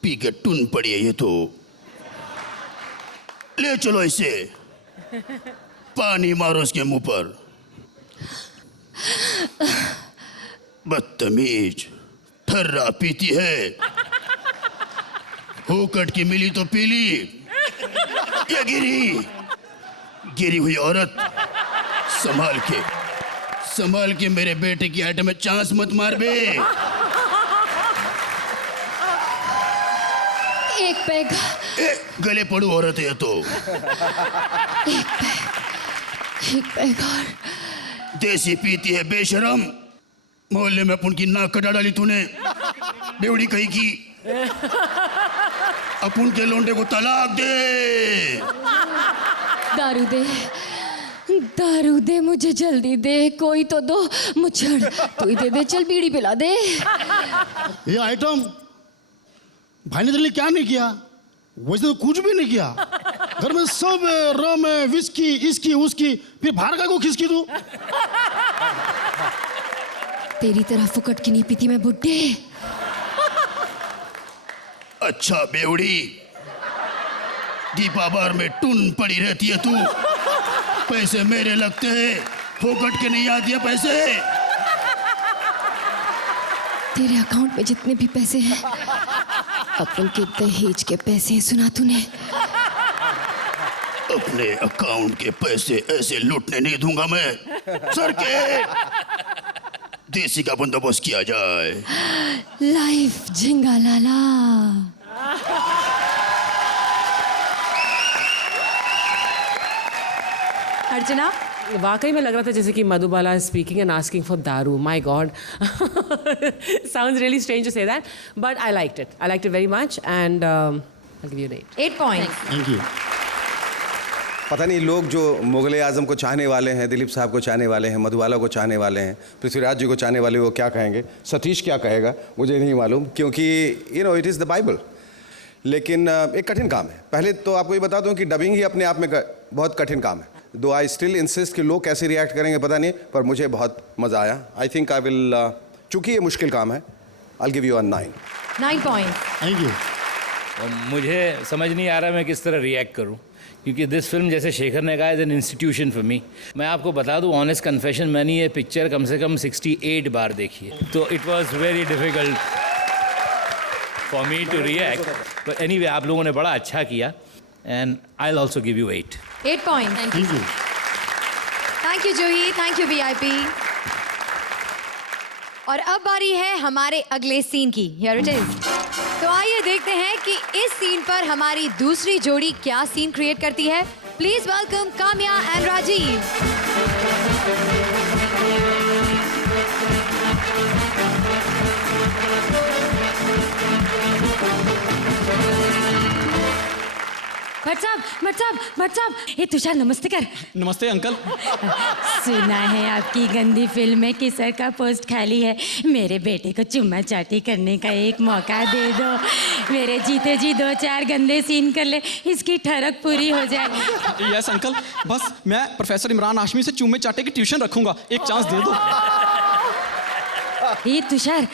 पी के टून पड़ी है ये तो। ले चलो इसे, पानी मारो उसके मुंह पर। बदतमीज, ठर्रा पीती है। होकट की मिली तो पी ली। ये गिरी हुई औरत, संभाल के मेरे बेटे की आइटम में चांस मत मार बे। एक पैग, गले पड़ू औरत है ये तो। एक पैग और। देसी पीती है बेशरम। मोहल्ले में अपन की नाक कटा डाली तूने, बेवड़ी कहीं की। अपन के लोंडे को तलाक दे। दारू दे मुझे जल्दी दे, कोई तो दो मुझड़, तू ही दे, चल बीड़ी पिला दे। ये आइटम भाई ने तेरे लिए क्या नहीं किया? वैसे तो कुछ भी नहीं किया। घर में सब रम है, विस्की, इसकी उसकी, फिर बाहर का को खिसकी तू। तेरी तरह फुकट की नहीं पीती मैं बुड्ढे। अच्छा बेवड़ी, दीपा बार में टून पड़ी रहती है तू। पैसे मेरे लगते हैं, फोकट के नहीं आती है पैसे। तेरे अकाउंट में जितने भी पैसे हैं अपन के दहेज के पैसे हैं, सुना तूने? अपने अकाउंट के पैसे ऐसे लूटने नहीं दूंगा मैं। सर के देसी का बंदोबस्त किया जाए। लाइफ झिंगा लाला। अर्चना, वाकई में लग रहा था जैसे कि Madhubala speaking and asking for daru. My god, sounds really strange to say that, but I liked it very much and I give you 8 points. Thank you. पता नहीं लोग जो मुगल आजम को चाहने वाले हैं, दिलीप साहब को चाहने वाले हैं, मधुबाला को चाहने वाले हैं, पृथ्वीराज जी को चाहने वाले, वो क्या कहेंगे, सतीश क्या कहेगा मुझे नहीं मालूम, क्योंकि you know it is the Bible. लेकिन एक कठिन काम है. पहले तो आपको ये बता दूं कि डबिंग ही अपने आप में बहुत कठिन काम है. दो आई स्टिल इंसिस्ट कि लोग कैसे रिएक्ट करेंगे पता नहीं, पर मुझे बहुत मज़ा आया. आई थिंक आई विल, चूँकि ये मुश्किल काम है, आई give you 9. 9 points. Thank you. और मुझे समझ नहीं आ रहा मैं किस तरह रिएक्ट करूं, क्योंकि दिस फिल्म जैसे शेखर ने कहा is an institution for me. मैं आपको बता दूं, ऑनेस्ट कन्फेशन, मैंने ये पिक्चर कम से कम 68 बार देखी है, तो it was very difficult for me to react. But anyway, आप लोगों ने बड़ा अच्छा किया and I will also give you 8. 8 points. Thank you. Thank you Juhi, thank you VIP. और अब बारी है हमारे अगले सीन की. Here it is. तो आइए देखते हैं कि इस सीन पर हमारी दूसरी जोड़ी क्या सीन क्रिएट करती है. Please welcome Kamya and Rajeev. Bhatt साहब, ये तुषार नमस्ते कर. नमस्ते अंकल. सुना है आपकी गंदी फिल्म में कि सर का पोस्ट खाली है. मेरे बेटे को चुम्मा चाटी करने का एक मौका दे दो. मेरे जीते जी 2-4 गंदे सीन कर ले, इसकी ठरक पूरी हो जाए. यस अंकल, बस मैं प्रोफेसर इमरान हाशमी से चुम्मे चाटे की ट्यूशन रखूंगा. एक चांस दे दो. ये तुषार,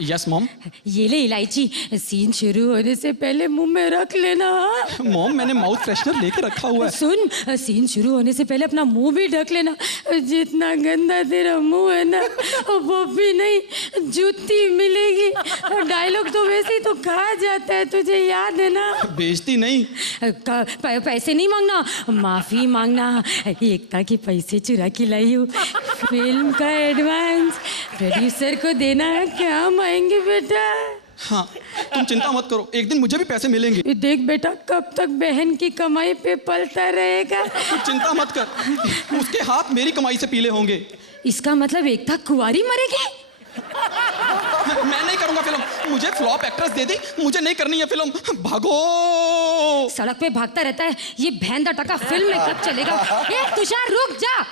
यस मॉम. ये ले इलायची, सीन शुरू होने से पहले मुंह में रख लेना. मॉम, मैंने माउथ फ्रेशनर लेके रखा हुआ है. सुन, सीन शुरू होने से पहले अपना मुंह भी ढक लेना. जितना गंदा तेरा मुंह है ना, वो भी नहीं, जूती मिलेगी. डायलॉग तो वैसे ही तो खा जाता है, तुझे याद है ना. बेइज्जती नहीं. पैसे नहीं मांगना, माफी मांगना. एकता के पैसे चुरा के लाई हूँ. फिल्म का एडवांस प्रोड्यूसर को देना है. क्या आएंगे बेटा? हाँ, तुम चिंता मत करो, एक दिन मुझे भी पैसे मिलेंगे. देख बेटा, कब तक बहन की कमाई पे पलता रहेगा. तू चिंता मत कर, उसके हाथ मेरी कमाई से पीले होंगे. इसका मतलब एकता कुंवारी मरेगी. मैं नहीं करूंगा फिल्म. मुझे फ्लॉप एक्ट्रेस दे दी, मुझे नहीं करनी है फिल्म. भागो. सड़क पे भागता रहता है, ये भैंदा टका फिल्म में कब चलेगा. ए तुषार, रुक जा.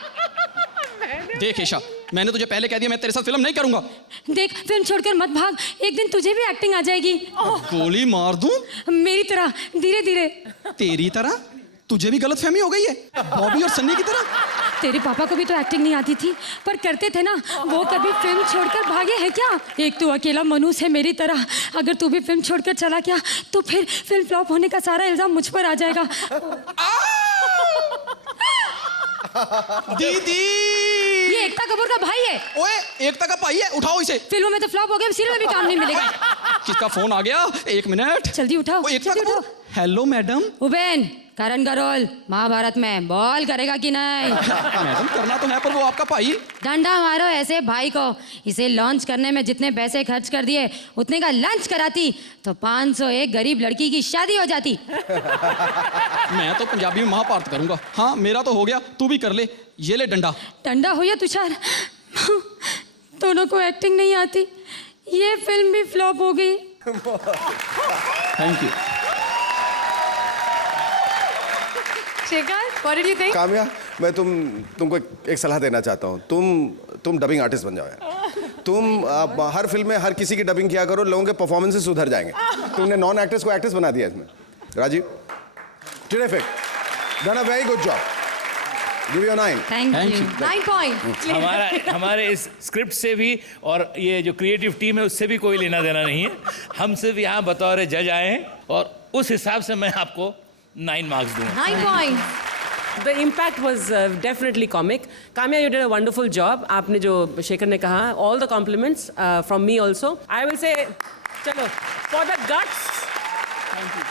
देख ईशा, मैंने तुझे पहले कह दिया मैं तेरे साथ फिल्म नहीं करूंगा. देख, फिल्म छोड़कर मत भाग, एक दिन तुझे भी एक्टिंग आ जाएगी. गोली मार दूं मेरी तरह, धीरे धीरे. तेरी तरह? तुझे भी गलतफहमी हो गई है, बॉबी और सन्नी की तरह. तेरे पापा को भी तो एक्टिंग नहीं आती थी, पर करते थे ना। वो कभी फिल्म छोड़कर भागे हैं क्या? एक तू अकेला मनुष्य है मेरी तरह, अगर तू भी फिल्म छोड़कर चला गया तो फिर फिल्म फ्लॉप होने का सारा इल्जाम मुझ पर आ जाएगा। दीदी ये एकता कपूर का भाई है। ओए एकता का भाई है, उठाओ इसे। फिल्मों में तो फ्लॉप हो गया, सीरियल में भी काम नहीं मिलेगा। किसका फोन आ गया? एक मिनट। जल्दी उठाओ, ओ, एकता जल्दी कपूर। उठाओ। Hello madam. उबेन, करण का रोल महाभारत में बॉल करेगा कि नहीं? मैडम करना तो है, पर वो आपका भाई। डंडा मारो ऐसे भाई को। इसे लॉन्च करने में जितने पैसे खर्च कर दिए उतने का लंच कराती तो 501 गरीब लड़की की शादी हो जाती। मैं तो पंजाबी में महाभारत करूंगा। हाँ मेरा तो हो गया, तू भी कर ले। ये ले डंडा। डंडा हो या तुषार, दोनों को एक्टिंग नहीं आती, ये फिल्म भी फ्लॉप हो गई। Thank you. Shekhar, what did you think? Kamya, मैं तुमको एक सलाह देना चाहता हूँ। तुम डबिंग आर्टिस्ट बन जाओ यार। तुम हर फिल्म में हर किसी की डबिंग किया करो, लोगों के परफॉर्मेंसेस सुधर जाएंगे। तुमने नॉन एक्टर्स को एक्टर्स बना दिया इसमें। Rajeev, terrific, done a very good job. Give you 9। Thank you. 9 points. हमारे इस स्क्रिप्ट से भी और ये जो क्रिएटिव टीम है उससे भी कोई लेना देना नहीं है। हम सिर्फ यहाँ बतौर जज आए हैं और उस हिसाब से मैं आपको 9 मार्क्स दूंगा। 9 points. The impact was definitely comic. Kamya, you did a wonderful job. आपने जो शेखर ने कहा, all the compliments from me also. I will say, चलो, for the guts,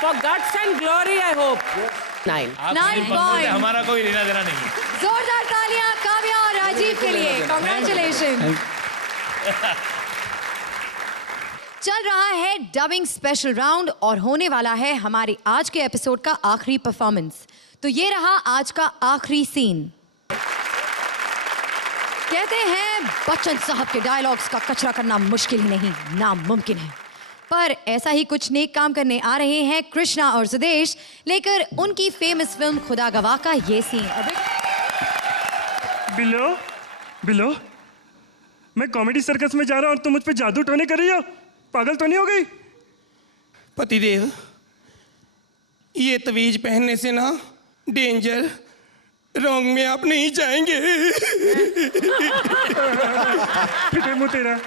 for guts and glory, I hope. 9. आप 9 मेरी पंक्ति से points. हमारा कोई लेना देना नहीं है। जोरदार तालियां काव्या और राजीव के लिए। Congratulations. चल रहा है डबिंग स्पेशल राउंड और होने वाला है हमारे आज के एपिसोड का आखिरी परफॉर्मेंस। तो ये रहा आज का आखिरी सीन। कहते हैं बच्चन साहब के डायलॉग्स का कचरा करना मुश्किल ही नहीं, नामुमकिन है। पर ऐसा ही कुछ नेक काम करने आ रहे हैं कृष्णा और सुदेश, लेकर उनकी फेमस फिल्म खुदा गवाह का ये सीन। बिलो, बिलो, मैं कॉमेडी सर्कस में जा रहा हूँ और तुम मुझ पे जादू टोने कर रही हो? पागल तो नहीं हो गई? पतिदेव, ये तवीज पहनने से ना डेंजर, रॉन्ग में आप नहीं जाएंगे। फिटे मुंह तेरा।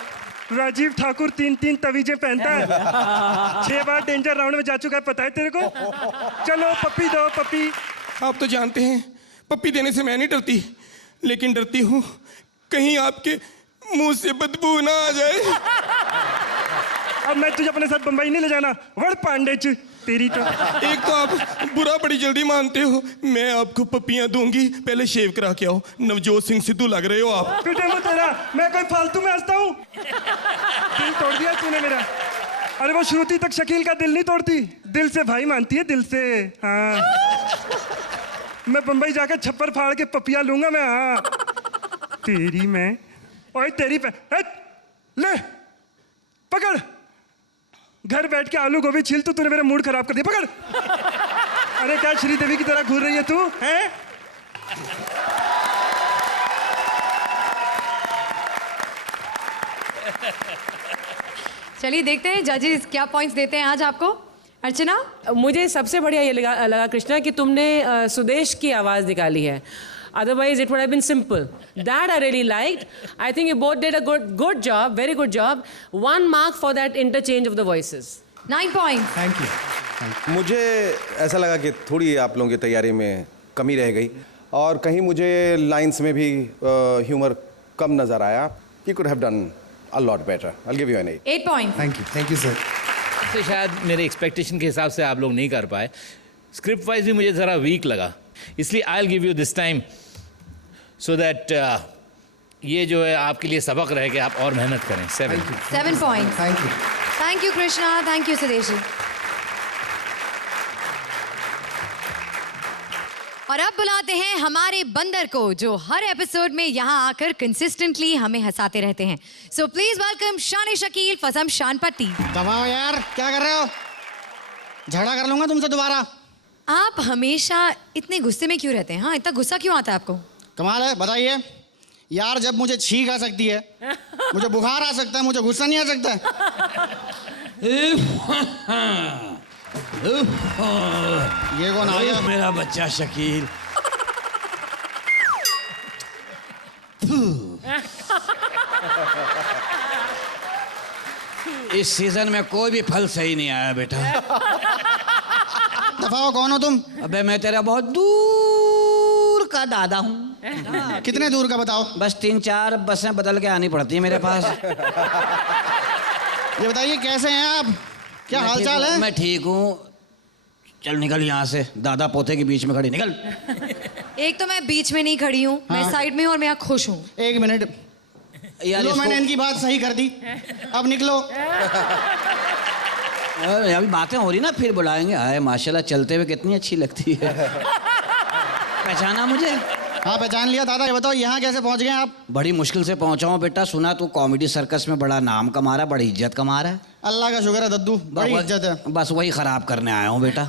राजीव ठाकुर 3 तवीजें पहनता है, 6 बार डेंजर राउंड में जा चुका है, पता है तेरे को? चलो पप्पी दो, पप्पी। आप तो जानते हैं पप्पी देने से मैं नहीं डरती, लेकिन डरती हूँ कहीं आपके मुंह से बदबू ना आ जाए। अब मैं तुझे अपने साथ बंबई नहीं ले जाना, वड़ पांडे च तेरी तो। एक तो आप बुरा बड़ी जल्दी मानते हो, मैं आपको पप्पियां दूंगी, पहले शेव करा के आओ। नवजोत सिंह सिद्धू लग रहे हो आप। फिटे मुंह तेरा, मैं कोई फालतू में हंसता हूँ? दिल तोड़ दिया तूने मेरा। अरे वो श्रुति तक शकील का दिल नहीं तोड़ती, दिल से भाई मानती है, दिल से। हाँ, मैं बंबई जाकर छप्पर फाड़ के पपिया लूंगा मैं। हाँ तेरी मैं, ओए तेरी पे ले पकड़। घर बैठ के आलू गोभी छील, तूने मेरा मूड खराब कर दिया। पकड़। अरे क्या श्रीदेवी की तरह घूर रही है तू, हैं? चलिए देखते हैं जजेस क्या पॉइंट्स देते हैं आज आपको। अर्चना, मुझे सबसे बढ़िया ये लगा कृष्णा कि तुमने सुदेश की आवाज़ निकाली है। Otherwise, it would have been simple. That I really liked. I think you both did a good job, very good job. 1 mark for that interchange of the voices. 9 points. Thank you. मुझे ऐसा लगा कि थोड़ी आप लोगों की तैयारी में कमी रह गई और कहीं मुझे लाइंस में भी ह्यूमर कम नज़र आया। You could have done a lot better. I'll give you an 8. 8 points. Thank you sir. तो शायद मेरे एक्सपेक्टेशन के हिसाब से आप लोग नहीं कर पाए। स्क्रिप्ट वाइज भी मुझे ज़रा वीक लगा, इसलिए I will give you this time so that ये जो है आपके लिए सबक रह गया, आप और मेहनत करें। 7 points. Thank you. Thank you Krishna, thank you Sudeshi. और अब बुलाते हैं हमारे बंदर को, जो हर एपिसोड में यहाँ आकर कंसिस्टेंटली हमें हंसाते रहते हैं। सो प्लीज वेलकम शान शकील फसम शान पट्टी। दबाओ यार, क्या कर रहे हो? झगड़ा कर लूंगा तुमसे दोबारा। आप हमेशा इतने गुस्से में क्यों रहते हैं? हाँ, इतना गुस्सा क्यों आता है आपको? कमाल है, बताइए यार। जब मुझे छींक आ सकती है, मुझे बुखार आ सकता है, मुझे गुस्सा नहीं आ सकता। ये कौन आ गया? मेरा बच्चा शकील। इस सीजन में कोई भी फल सही नहीं आया बेटा। दफा हो, कौन हो तुम? अबे मैं तेरा बहुत दूर का दादा हूँ। कितने दूर का बताओ? बस 3-4 बसें बदल के आनी पड़ती है मेरे पास। ये बताइए कैसे हैं आप? क्या मैं हाल ठीक चाल हूँ, है? मैं ठीक हूँ। चल निकल यहाँ से, दादा पोते के बीच में खड़ी निकल। एक तो मैं बीच में नहीं खड़ी हूँ, मैं हाँ। साइड में हूँ और मैं यहाँ खुश हूँ। एक मिनट, यार लो मैंने इसको इनकी बात सही कर दी, अब निकलो। अभी बातें हो रही ना, फिर बुलाएंगे। हाय माशाल्लाह, चलते हुए कितनी अच्छी लगती है। पहचाना मुझे? हाँ पहचान लिया। दादा ये बताओ यहाँ कैसे पहुँच गए आप? बड़ी मुश्किल से पहुंचा हूँ बेटा। सुना तू कॉमेडी सर्कस में बड़ा नाम कमा रहा है, बड़ी इज्जत कमा रहा है। अल्लाह का शुक्र है दद्दू, बड़ी इज्जत है। बस वही खराब करने आया हूँ बेटा।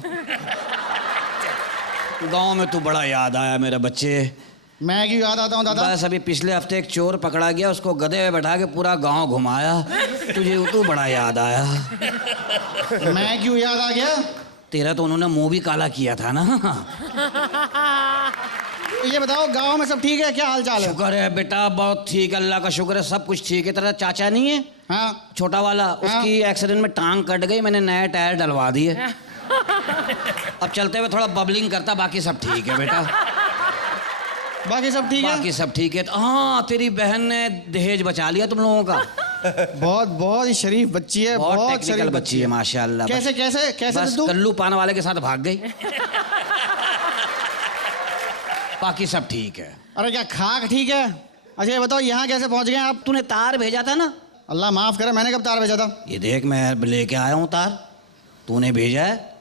गांव में तू बड़ा याद आया मेरे बच्चे। मैं क्यों याद आता हूँ दादा? बस अभी पिछले हफ्ते एक चोर पकड़ा गया, उसको गधे में बैठा के पूरा गांव घुमाया। तुझे तू बड़ा याद आया। मैं क्यों याद आ गया? तेरा तो उन्होंने मुंह भी काला किया था ना। ये बताओ गांव में सब ठीक है? क्या हाल चाल है? शुक्र है बेटा, बहुत ठीक, अल्लाह का शुक्र है, सब कुछ ठीक है। तेरा चाचा नहीं है? हाँ छोटा वाला, उसकी एक्सीडेंट में टांग कट गई, मैंने नए टायर डलवा दिए। अब चलते हुए थोड़ा बबलिंग करता, बाकी सब ठीक है बेटा। बाकी सब ठीक है? बाकी सब ठीक है। हाँ, तेरी बहन ने दहेज बचा लिया तुम लोगों का। बहुत बहुत ही शरीफ बच्ची है, बहुत बहुत टेक्निकल शरीफ बच्ची है माशाल्लाह। कैसे कैसे कैसे बस दद्दू? कल्लू पान वाले के साथ भाग गई। बाकी सब ठीक है। अरे क्या खाक ठीक है? अच्छा ये बताओ यहाँ कैसे पहुँच गए आप? तूने तार भेजा था ना? अल्लाह माफ करे, मैंने कब तार भेजा था? ये देख, मैं लेके आया हूँ तार, तूने भेजा है।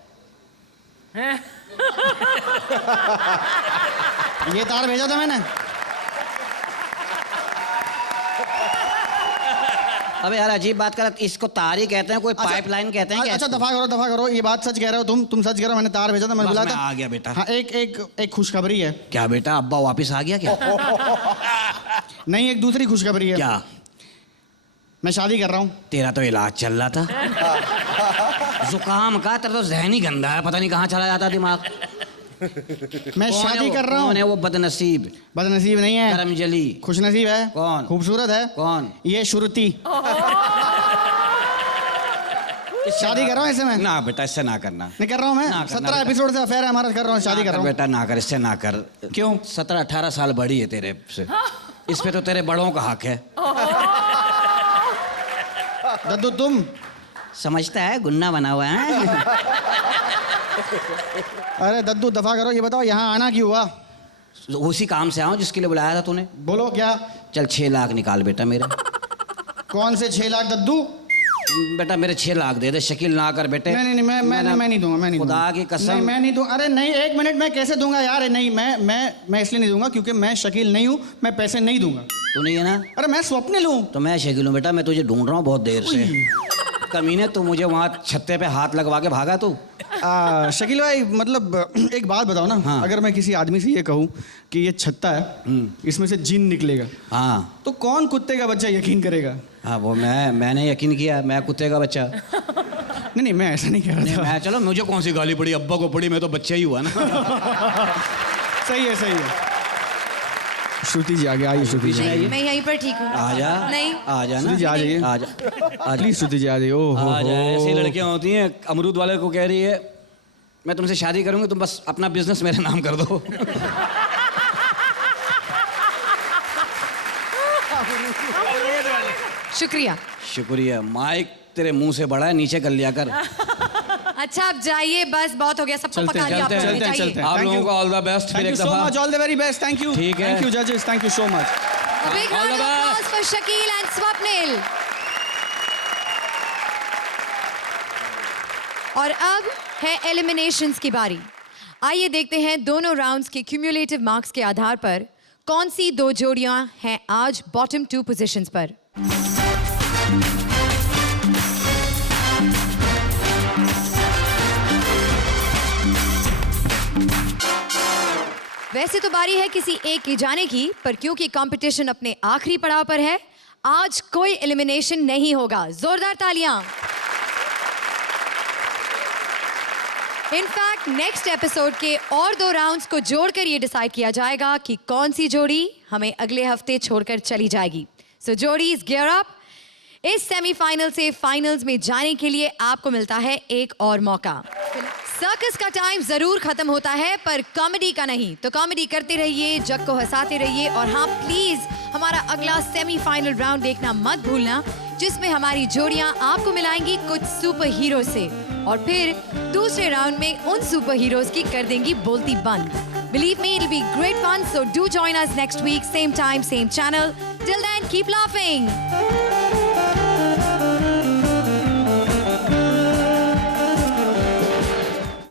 ये तार भेजा था मैंने? अबे यार अजीब बात कर, इसको तार ही कहते हैं, कोई पाइपलाइन कहते हैं क्या? अच्छा दफा करो, ये बात सच कह रहे हो तुम सच कह रहे हो, मैंने तार भेजा था, मैंने बस बोला मैं था। आ गया बेटा। हाँ एक खुशखबरी है। क्या बेटा, अब्बा वापिस आ गया क्या? नहीं, एक दूसरी खुशखबरी है। क्या? मैं शादी कर रहा हूँ। तेरा तो इलाज चल रहा था जुकाम का, तेरा तो जहनी गंदा है, पता नहीं कहाँ चला जाता दिमाग। मैं शादी कर रहा हूँ। कौन है वो बदनसीब? बदनसीब नहीं है, करमजली। खुशनसीब है। कौन? खूबसूरत है। कौन? ये श्रुति। शादी कर रहा हूँ इससे मैं। ना बेटा, इससे ना करना। नहीं कर रहा हूँ मैं, ना करना 17 बेटा। एपिसोड से अफेयर है हमारा, कर रहा हूँ, शादी कर रहा हूँ। बेटा ना कर, इससे ना कर। क्यों? 17-18 साल बड़ी है तेरे से, इस पे तो तेरे बड़ों का हक है। दद्दू तुम समझता है, गुन्ना बना हुआ है। अरे दद्दू दफा करो, ये बताओ यहाँ आना क्यों हुआ? उसी काम से आऊं जिसके लिए बुलाया था तूने। बोलो क्या? चल 6 लाख निकाल बेटा मेरे। कौन से 6 लाख दद्दू? बेटा मेरे 6 लाख दे दे, शकील ना कर बेटे। नहीं नहीं दूंगा, मैं नहीं दूंगा। खुदा की कसम। नहीं मैं नहीं दूंगा। अरे नहीं, एक मिनट, मैं कैसे दूंगा यार? नहीं मैं इसलिए नहीं दूंगा क्योंकि मैं शकील नहीं हूँ, मैं पैसे नहीं दूंगा। तू नहीं है ना? अरे मैं स्वप्निल हूँ। तो मैं शकील हूँ बेटा, मैं तुझे ढूंढ रहा हूँ बहुत देर से। कमीने, तू मुझे वहाँ छत्ते पे हाथ लगवा के भागा तू। शकील भाई मतलब एक बात बताओ ना। हाँ। अगर मैं किसी आदमी से ये कहूँ कि ये छत्ता है, इसमें से जिन निकलेगा, हाँ तो कौन कुत्ते का बच्चा यकीन करेगा? हाँ, वो मैंने यकीन किया, मैं कुत्ते का बच्चा। नहीं मैं ऐसा नहीं कह रहा था। मैं चलो, मुझे कौन सी गाली पड़ी, अब्बा को पड़ी, मैं तो बच्चा ही हुआ ना। सही है। श्रुति जी आगे आइए। श्रुति जी नहीं, मैं यहीं पर ठीक हूँ। आ जा। नहीं। आ जा ना। श्रुति जी आ जाइए। आ जा। प्लीज श्रुति जी आ जाइए। आ जा। ऐसी लड़कियां होती हैं, अमरूद वाले को कह रही है मैं तुमसे शादी करूंगी, तुम बस अपना बिजनेस मेरे नाम कर दो। शुक्रिया। शुक्रिया। माइक तेरे मुंह से बड़ा है, नीचे कर लिया कर। अच्छा आप जाइए, बस बहुत हो गया, सबको चलते पका लिया आप लोगों ने, चलते जाइए। आप Thank लोगों you. को ऑल द बेस्ट। फिर थैंक यू एक सो दफा much, all the very best. Thank you. ठीक है। थैंक यू जजेस, thank you so much. A big round of applause for Shakil and Swapnil. और अब है एलिमिनेशंस की बारी। आइए देखते हैं दोनों राउंड्स के क्यूमुलेटिव मार्क्स के आधार पर कौन सी 2 जोड़ियां हैं आज बॉटम 2 पोजीशंस पर। वैसे तो बारी है किसी एक की जाने की, पर क्योंकि कंपटीशन अपने आखिरी पड़ाव पर है, आज कोई एलिमिनेशन नहीं होगा। जोरदार तालियां। इनफैक्ट नेक्स्ट एपिसोड के और 2 राउंड्स को जोड़कर ये डिसाइड किया जाएगा कि कौन सी जोड़ी हमें अगले हफ्ते छोड़कर चली जाएगी। सो जोड़ीज गियर अप। इस सेमीफाइनल से फाइनल्स में जाने के लिए आपको मिलता है एक और मौका। सर्कस का टाइम जरूर खत्म होता है पर कॉमेडी का नहीं, तो कॉमेडी करते रहिए, जग को हंसाते रहिए। और हाँ प्लीज हमारा अगला सेमीफाइनल राउंड देखना मत भूलना, जिसमें हमारी जोड़ियां आपको मिलाएंगी कुछ सुपर हीरो से और फिर दूसरे राउंड में उन सुपर हीरोज की कर देंगी बोलती बंद। Believe me, it'll be great fun, so do join us next week, same time, same channel. Till then, keep laughing.